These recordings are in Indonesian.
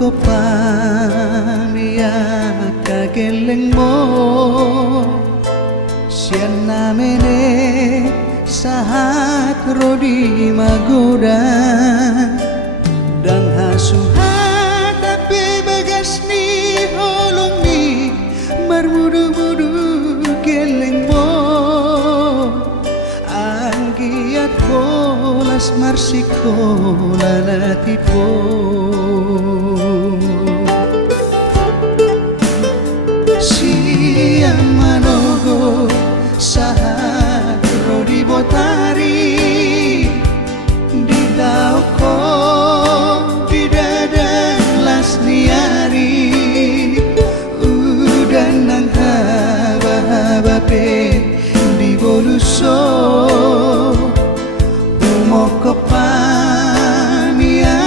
ko pamia kageleng mo sian namene sahat rodi magoda dan hasuhat tapi bagas ni holong ni marmudu-mudu geleng mo anggiat kolas marsikola natipo siang manogo sahat rodi botari di dauko di dadan las niari udan nang haba-haba pe di boluso umoko pamia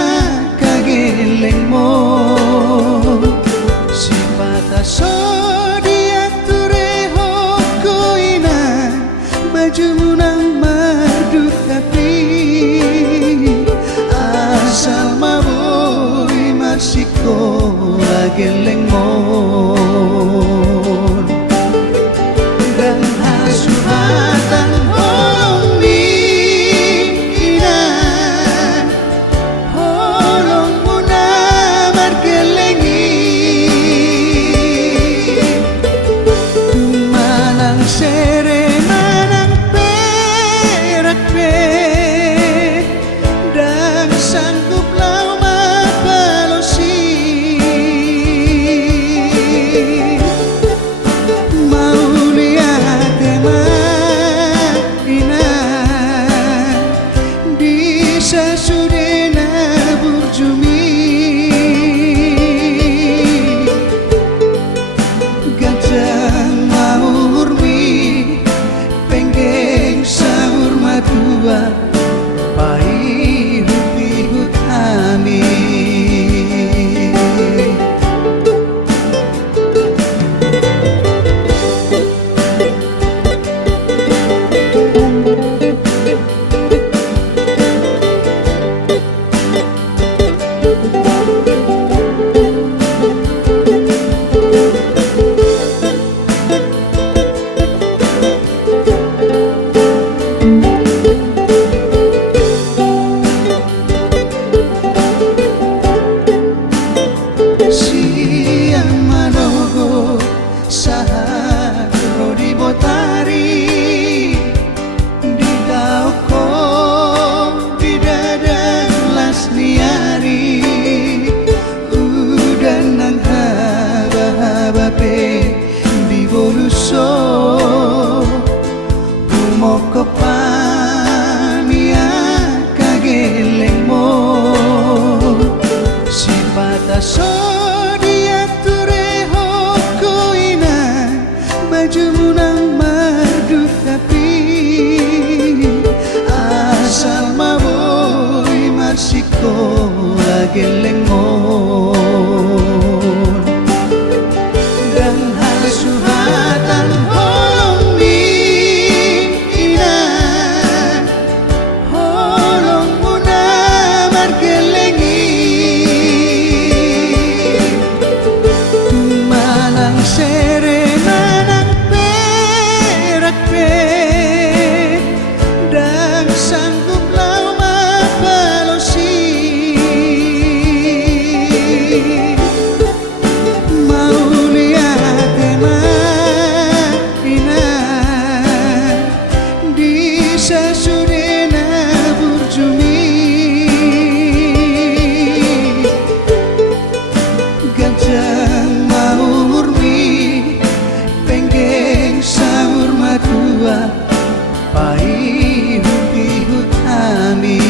kageleng mo si pataso junang madu tapi asal maboy marsikola geleng mon dan hasuhatan holong ni inan holong muna margelengi tumanang sere dan sangguplah mapalosi mau lihat mainan di sasudena burjumi gajah mau urmi penggeng sahur madua pahihut-hihut kami siang manogo sahat rodi botari di dauko di dadan las niari udan nang haba-haba pe di boluso umoko pamia kageleng mo si pataso junang madu tapi asal maboy marsikola geleng mon dan hasuhatan holong ni inan holong muna margelengi malang sere dan sangguplah mapalosi mau lihat mainan di sasudena burjumi gajah mau urmi penggeng sahur madua pahihut-hihut kami